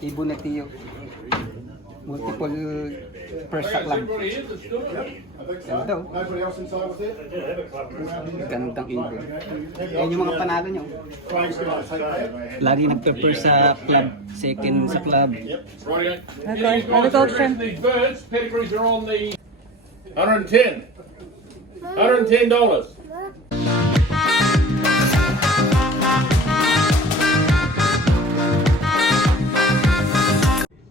Ibon na tiyo. Multiple first sa club. Ganda oh. Gandang ibon. Yan yung mga panalo nyo. Lagi nagpe-first sa club, second sa club. Okay, another auction. These birds, pedigrees are on the $110. $110.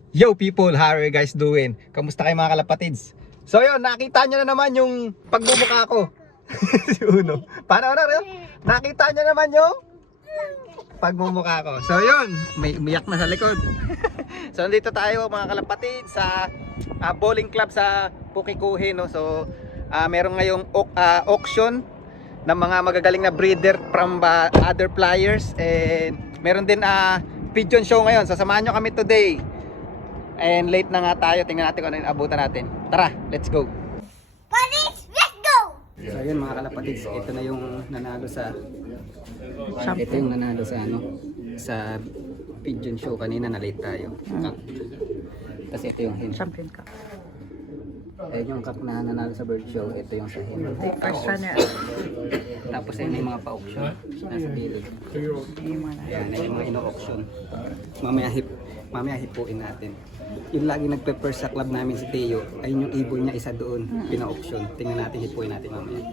Yo people, how are you guys doing? Kamusta kayo mga kalapatids? So yun, nakita nyo na naman yung pagbubuka ko. Si Uno. Paano na rin? Nakita nyo naman yung pagmumukha ko. So yun, may umiyak na sa likod. So nandito tayo mga kalapatids sa bowling club sa Pukikuhe, no? So meron ngayong auction ng mga magagaling na breeder from other flyers. And meron din pigeon show ngayon. So samahan nyo kami today. And late na nga tayo, tingnan natin kung ano yung abutan natin. Tara, let's go! Let's go! So ayun mga kalapatids, ito na yung nanalo sa ito yung nanalo sa sa pigeon show kanina, na late tayo. Tapos ito yung hen. Champion ka. Ayun yung cup na nanalo sa bird show, ito yung sa hen. First runner. Tapos ayun yung mga pa-auction nasa gilid. Ayan, ayun yung mga ino-auction. Mamaya hipuin natin. Yung lagi nagpe-first sa club namin si Teo, ayun yung ibon niya, isa doon, pina-auction. Tingnan natin, hipuin natin mamaya.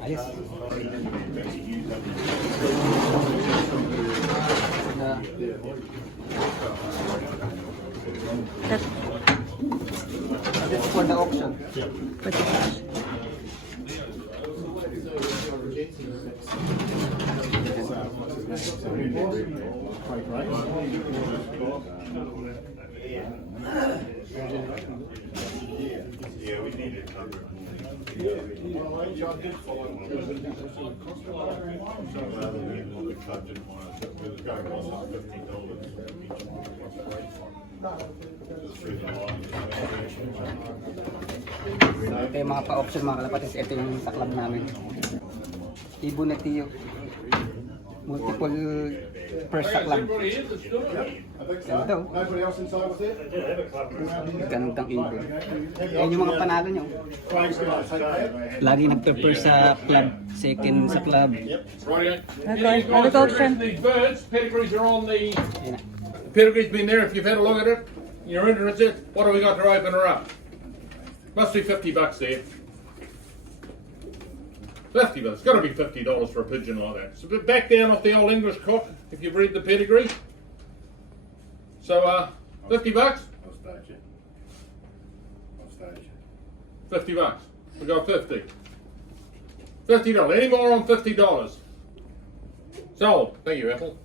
Ayos. That's for the auction. Ito yung mga pa-auction mga kalapatids, ito yung sa club namin. Ibon na tiyo. Multiple first sa club. Ganda oh. Gandang ibon. Yan yung mga panalo nyo. Lagi nagpe-first sa club, second sa club. Okay, another auction. These birds, pedigrees are on the pedigree's been there. If you've had a look at it, you're interested. What have we got to open her up? Must be $50 there. $50. It's got to be $50 for a pigeon like that. It's a bit back down off the old English cock if you've read the pedigree. So, $50. I'll start you. $50. We got 50. $50. Any more on $50? Sold. Thank you, Ethel.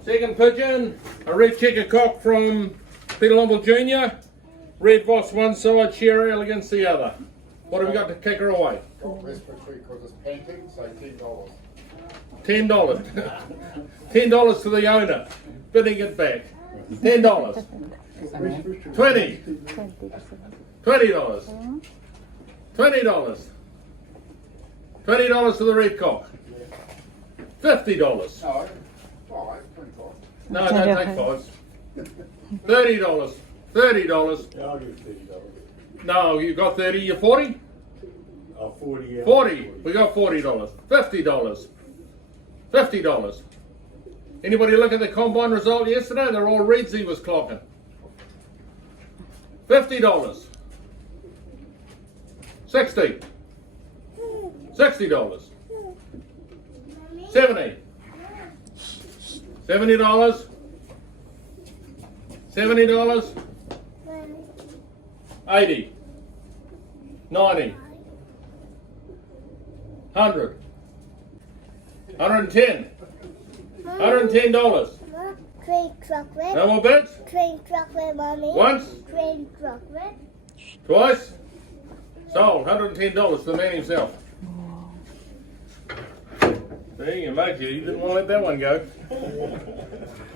Second pigeon, a red checker cock from Peter Lumble Jr. Red Voss one side, Cherry Elegance the other. What have we got to kick her away? Respiratory because it's painting, so $10. $10. $10 to the owner. Bidding it back. $10. 20. $20. $20. $20 to the red cock. $50. No, $5, $25. No, don't take fives. $30. $30. Yeah, I'll give you $30. No, you got 30, you're 40? 40, yeah. 40. We got $40. $50. $50. Anybody look at the combine result yesterday? They're all reds he was clocking. $50. 60. $60. 70. $70. $70. 80. 90. 100. 110. $110. Train chocolate. No more bids? Train chocolate, mommy. Once, Train chocolate. twice, sold. $110 to the man himself. See, you made you. You didn't want to let that one go.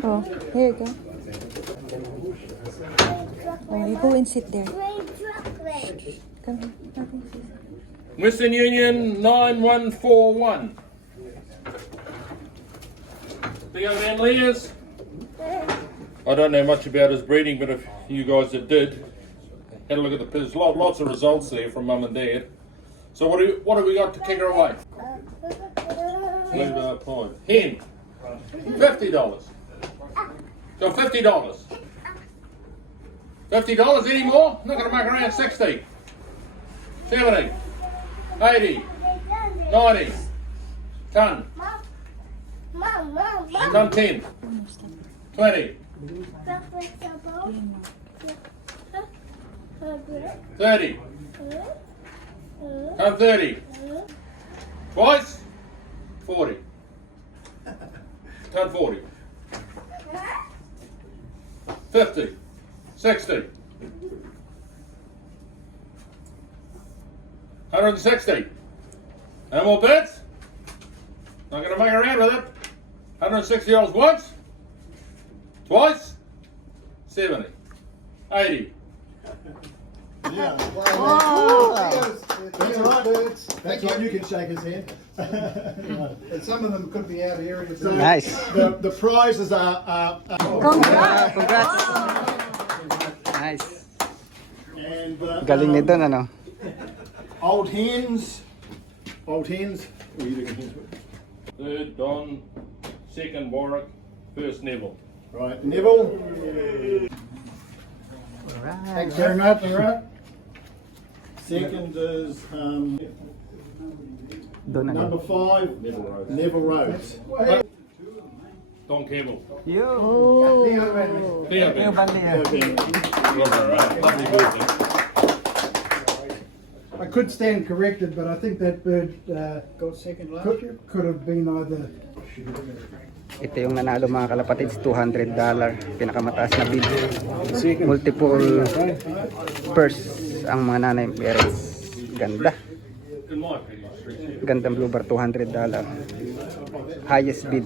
Oh, here you go. Train chocolate. Oh, you go and sit there. Train chocolate. Come here. Nothing. Western Union 9141. Theo Van Leers. I don't know much about his breeding, but if you guys that did, had a look at the there's lots of results there from Mum and Dad. So what have we got to kick her away? Pond. Hen. $50. So $50. $50 anymore? Not gonna make around 60. 70. 80. 90. Ton. Ton 10. 20. 30. Ton 30. Twice. 40. Ton 40. 50. 60. 160. No more bids? Not gonna make around with it. $160 once. Twice. 70. 80. Yeah. That's right, birds. That's right, you can shake his hand. And some of them could be out of area. So Nice. the prizes are Congrats! Congrats. Nice. and Galing nito, ano? old hens. Old hens. What are you looking hens with? Third Don, second Warwick, first Neville. Right, Neville. Thanks very much. All right. Second is Doon ano? number 5, Neville Rhodes. Don Campbell. Yo. Theo Van. Lovely bird. I could stand corrected, but I think that bird got second last year. Could have been either. Ito yung nanalo mga kalapatids, $200. Pinakamataas na bid. Multiple purse ang mga nanay parents. Ganda. In my opinion, Gandang blue bar, $200. Highest bid.